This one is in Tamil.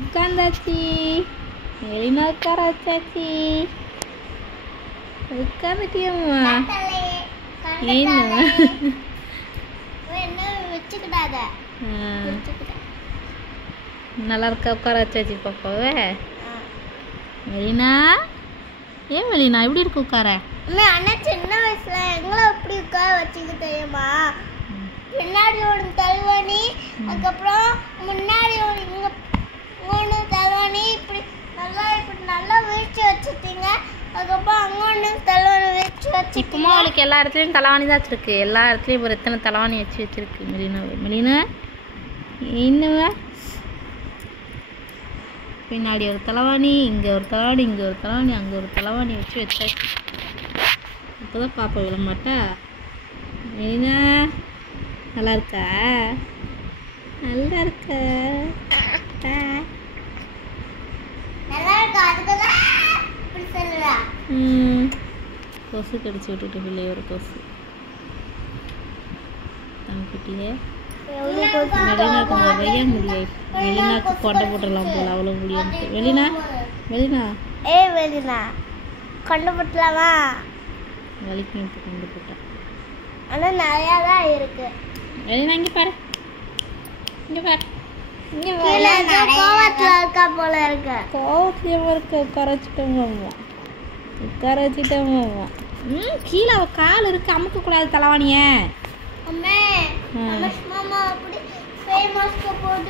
உட்காந்தாச்சு. மெலினா உட்கார வச்சாச்சு. உட்காந்துட்டியம்மா. நல்லா இருக்கா? உட்கார வச்சாச்சு பாப்பாவே. மெலினா, ஏன் மெலினா இப்படி இருக்கு உட்கார? அண்ணா சின்ன வயசுல எங்களை எப்படி உட்கார வச்சுக்க தெரியுமா? பின்னாடி ஒரு தழுவாணி, அதுக்கப்புறம் முன்னாடி ஒரு மூணு தழுவாணி, இப்படி நல்லா விரிச்சு வச்சுட்டீங்க. அதுக்கப்புறம் அங்கே ஒன்று தழுவாணி விரிச்சு வச்சு. இப்போமா அவளுக்கு எல்லா இடத்துலையும் தலைவாணி தான் வச்சிருக்கு. எல்லா இடத்துலையும் ஒரு எத்தனை தலைவாணி வச்சிருக்கு மெலினாவை. மெலினா இன்னும் பின்னாடி ஒரு தலைவாணி, இங்கே ஒரு தலைவாணி, இங்கே ஒரு தலைவாணி, அங்கே ஒரு தலைவாணி வச்சாச்சு. இப்போதான் பாப்பா விழமாட்டா. மெலினா நல்லா இருக்கா? நல்லா இருக்கா? கொசு கடிச்சு விட்டுட்டு பிள்ளை ஒரு கொசு தம்பிட்டியே. மெலினாக்கு நிறைய முடியாது. மெலினாக்கு கொண்டை போட்டுடலாம் போல, அவ்வளோ முடியாது. மெலினா மெலினா மெலினா கொண்டை போட்டலாமா? வலிக்கு இப்போ கொண்டு போட்டேன். ஆனால் நிறையா தான் இருக்கு. மெலினா இங்கே பாரு, இங்கே பாரு, இங்கே கோவத்தில் இருக்கா போல இருக்கு. கோவத்துலேயே இருக்க. உட்கார வச்சுட்டோம்மா, உட்கார வச்சுட்டோம்மா. கீழே கால் இருக்கு, அமுக்கக்கூடாது தலைவாணிய. அம்மா அப்படி ஃபேமஸ்க்கு போட்டு